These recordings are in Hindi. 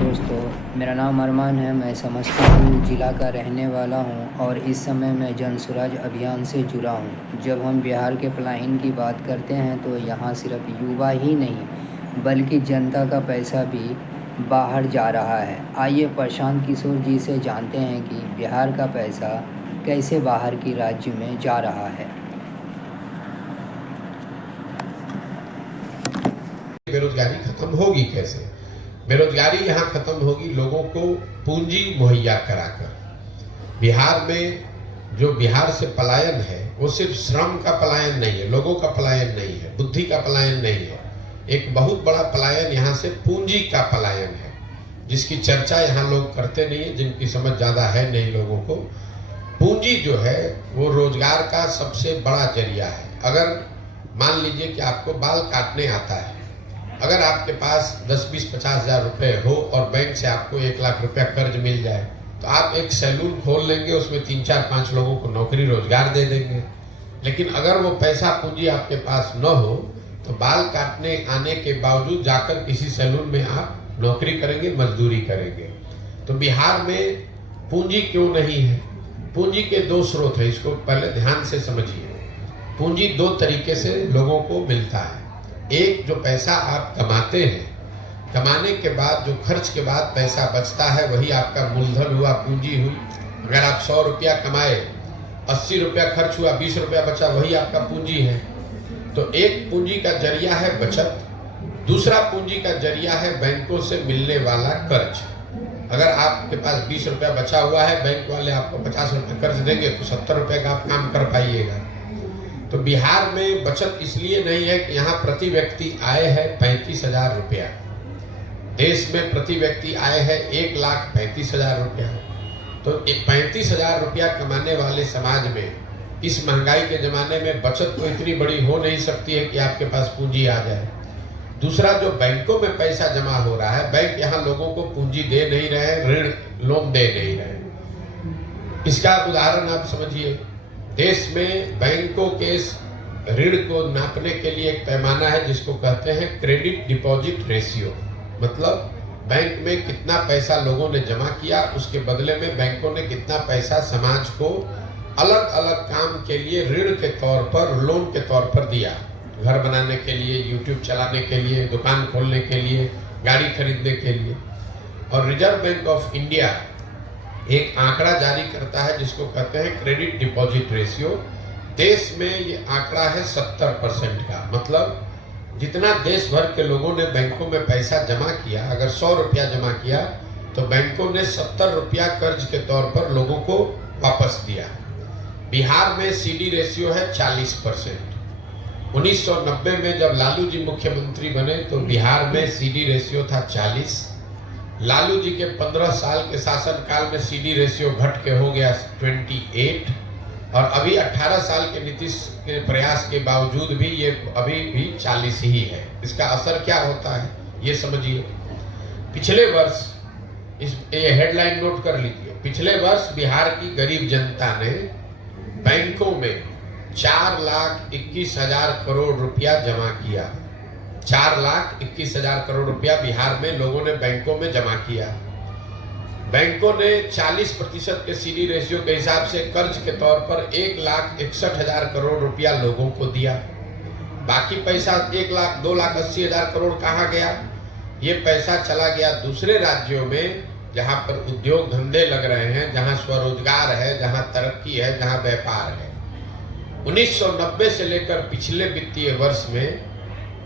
दोस्तों, मेरा नाम अरमान है। मैं समस्तीपुर ज़िला का रहने वाला हूं और इस समय मैं जन स्वराज अभियान से जुड़ा हूं। जब हम बिहार के पलायन की बात करते हैं तो यहाँ सिर्फ युवा ही नहीं बल्कि जनता का पैसा भी बाहर जा रहा है। आइए प्रशांत किशोर जी से जानते हैं कि बिहार का पैसा कैसे बाहर की राज्य में जा रहा है। बेरोजगारी खत्म होगी कैसे? बेरोजगारी यहाँ खत्म होगी लोगों को पूंजी मुहैया कराकर। बिहार में जो बिहार से पलायन है वो सिर्फ श्रम का पलायन नहीं है, लोगों का पलायन नहीं है, बुद्धि का पलायन नहीं है। एक बहुत बड़ा पलायन यहाँ से पूंजी का पलायन है, जिसकी चर्चा यहाँ लोग करते नहीं है, जिनकी समझ ज्यादा है नहीं लोगों को। पूंजी जो है वो रोजगार का सबसे बड़ा जरिया है। अगर मान लीजिए कि आपको बाल काटने आता है, अगर आपके पास 10, 20, 50 हजार रुपए हो और बैंक से आपको 1 लाख रुपया कर्ज मिल जाए तो आप एक सैलून खोल लेंगे, उसमें 3, 4, 5 लोगों को नौकरी रोजगार दे देंगे। लेकिन अगर वो पैसा पूंजी आपके पास न हो तो बाल काटने आने के बावजूद जाकर किसी सैलून में आप नौकरी करेंगे, मजदूरी करेंगे। तो बिहार में पूंजी क्यों नहीं है? पूंजी के 2 स्रोत है, इसको पहले ध्यान से समझिए। पूंजी 2 तरीके से लोगों को मिलता है। एक, जो पैसा आप कमाते हैं, कमाने के बाद जो खर्च के बाद पैसा बचता है वही आपका मूलधन हुआ, पूंजी हुई। अगर आप 100 रुपया कमाए, 80 रुपया खर्च हुआ, 20 रुपया बचा, वही आपका पूंजी है। तो एक पूंजी का जरिया है बचत, दूसरा पूंजी का जरिया है बैंकों से मिलने वाला कर्ज। अगर आपके पास 20 रुपया बचा हुआ है, बैंक वाले आपको 50 रुपये कर्ज देंगे तो 70 रुपये का आप काम कर पाइएगा। तो बिहार में बचत इसलिए नहीं है कि यहाँ प्रति व्यक्ति आय है 35,000 रुपया। देश में प्रति व्यक्ति आय है 1,35,000 रुपया। तो 35,000 रुपया कमाने वाले समाज में इस महंगाई के जमाने में बचत तो इतनी बड़ी हो नहीं सकती है कि आपके पास पूंजी आ जाए। दूसरा, जो बैंकों में पैसा जमा हो रहा है, बैंक यहाँ लोगों को पूंजी दे नहीं रहे, ऋण लोन दे नहीं रहे। इसका उदाहरण आप समझिए। देश में बैंकों के ऋण को नापने के लिए एक पैमाना है जिसको कहते हैं क्रेडिट डिपॉजिट रेशियो। मतलब बैंक में कितना पैसा लोगों ने जमा किया, उसके बदले में बैंकों ने कितना पैसा समाज को अलग अलग काम के लिए ऋण के तौर पर, लोन के तौर पर दिया। घर बनाने के लिए, यूट्यूब चलाने के लिए, दुकान खोलने के लिए, गाड़ी खरीदने के लिए। और रिजर्व बैंक ऑफ इंडिया एक आंकड़ा जारी करता है जिसको कहते हैं क्रेडिट डिपॉजिट रेशियो। देश में ये आंकड़ा है 70% का। मतलब जितना देश भर के लोगों ने बैंकों में पैसा जमा किया, अगर 100 रुपया जमा किया तो बैंकों ने 70 रुपया कर्ज के तौर पर लोगों को वापस दिया। बिहार में सीडी रेशियो है 40%। 1990 में जब लालू जी मुख्यमंत्री बने तो बिहार में सीडी रेशियो था 40। लालू जी के 15 साल के शासनकाल में सीडी रेशियो घट के हो गया 28। और अभी 18 साल के नीतीश के प्रयास के बावजूद भी ये अभी भी 40 ही है। इसका असर क्या होता है ये समझिए। पिछले वर्ष, ये हेडलाइन नोट कर लीजिए, पिछले वर्ष बिहार की गरीब जनता ने बैंकों में 4,21,000 करोड़ रुपया जमा किया। 4,21,000 करोड़ रुपया बिहार में लोगों ने बैंकों में जमा किया। बैंकों ने 40% के सीडी रेशियो के हिसाब से कर्ज के तौर पर 1,61,000 करोड़ रुपया लोगों को दिया। बाकी पैसा 1,02,80,000 करोड़ कहाँ गया? ये पैसा चला गया दूसरे राज्यों में जहां पर उद्योग धंधे लग रहे हैं, जहां स्वरोजगार है, जहां तरक्की है, जहां व्यापार है। 1990 से लेकर पिछले वित्तीय वर्ष में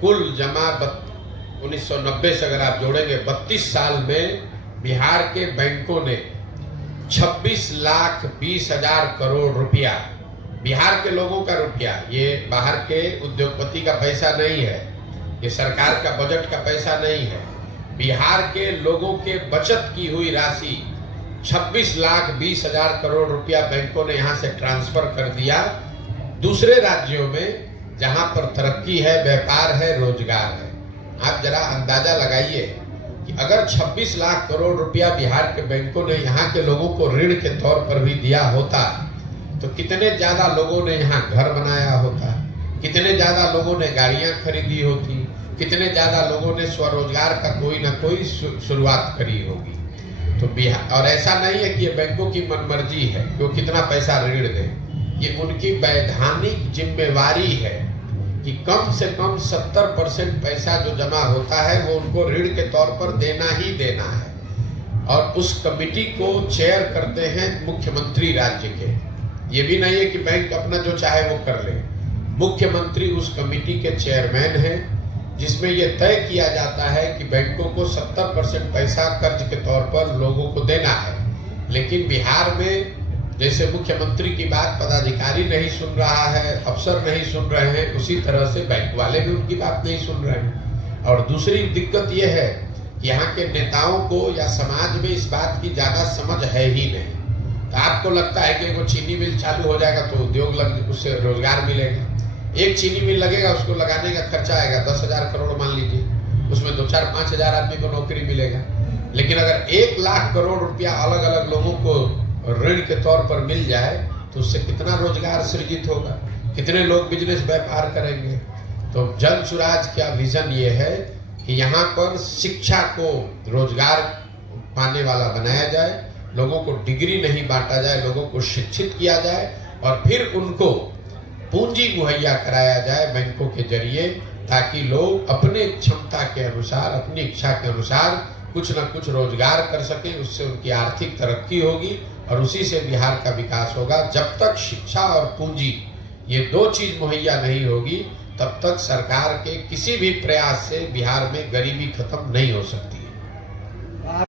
कुल जमा 1990 से अगर आप जोड़ेंगे 32 साल में बिहार के बैंकों ने 26,20,000 करोड़ रुपया, बिहार के लोगों का रुपया, ये बाहर के उद्योगपति का पैसा नहीं है, ये सरकार का बजट का पैसा नहीं है, बिहार के लोगों के बचत की हुई राशि 26,20,000 करोड़ रुपया बैंकों ने यहाँ से ट्रांसफर कर दिया दूसरे राज्यों में जहां पर तरक्की है, व्यापार है, रोजगार है। आप जरा अंदाजा लगाइए कि अगर 26 लाख करोड़ रुपया बिहार के बैंकों ने यहाँ के लोगों को ऋण के तौर पर भी दिया होता तो कितने ज्यादा लोगों ने यहाँ घर बनाया होता, कितने ज्यादा लोगों ने गाड़ियां खरीदी होती, कितने ज़्यादा लोगों ने स्वरोजगार का कोई ना कोई शुरुआत करी होगी। तो बिहार, और ऐसा नहीं है कि ये बैंकों की मनमर्जी है कि वो कितना पैसा ऋण दें, ये उनकी वैधानिक जिम्मेवारी है कि कम से कम 70% पैसा जो जमा होता है वो उनको ऋण के तौर पर देना ही देना है। और उस कमेटी को चेयर करते हैं मुख्यमंत्री राज्य के। ये भी नहीं है कि बैंक अपना जो चाहे वो कर ले, मुख्यमंत्री उस कमेटी के चेयरमैन हैं, जिसमें यह तय किया जाता है कि बैंकों को 70% पैसा कर्ज के तौर पर लोगों को देना है। लेकिन बिहार में जैसे मुख्यमंत्री की बात पदाधिकारी नहीं सुन रहा है, अफसर नहीं सुन रहे हैं, उसी तरह से बैंक वाले भी उनकी बात नहीं सुन रहे हैं। और दूसरी दिक्कत यह है कि यहाँ के नेताओं को या समाज में इस बात की ज़्यादा समझ है ही नहीं। तो आपको लगता है कि वो चीनी मिल चालू हो जाएगा तो उद्योग लग, उससे रोजगार मिलेगा। एक चीनी मिल लगेगा, उसको लगाने का खर्चा आएगा 10,000 करोड़ मान लीजिए, उसमें 2-4-5 हजार आदमी को नौकरी मिलेगा। लेकिन अगर 1 लाख करोड़ रुपया अलग अलग लोगों को ऋण के तौर पर मिल जाए तो उससे कितना रोजगार सृजित होगा, कितने लोग बिजनेस व्यापार करेंगे। तो जन सुराज का विजन ये है कि यहाँ पर शिक्षा को रोजगार पाने वाला बनाया जाए, लोगों को डिग्री नहीं बांटा जाए, लोगों को शिक्षित किया जाए और फिर उनको पूंजी मुहैया कराया जाए बैंकों के जरिए, ताकि लोग अपने क्षमता के अनुसार, अपनी इच्छा के अनुसार कुछ न कुछ रोजगार कर सकें। उससे उनकी आर्थिक तरक्की होगी और उसी से बिहार का विकास होगा। जब तक शिक्षा और पूंजी ये 2 चीज मुहैया नहीं होगी, तब तक सरकार के किसी भी प्रयास से बिहार में गरीबी खत्म नहीं हो सकती।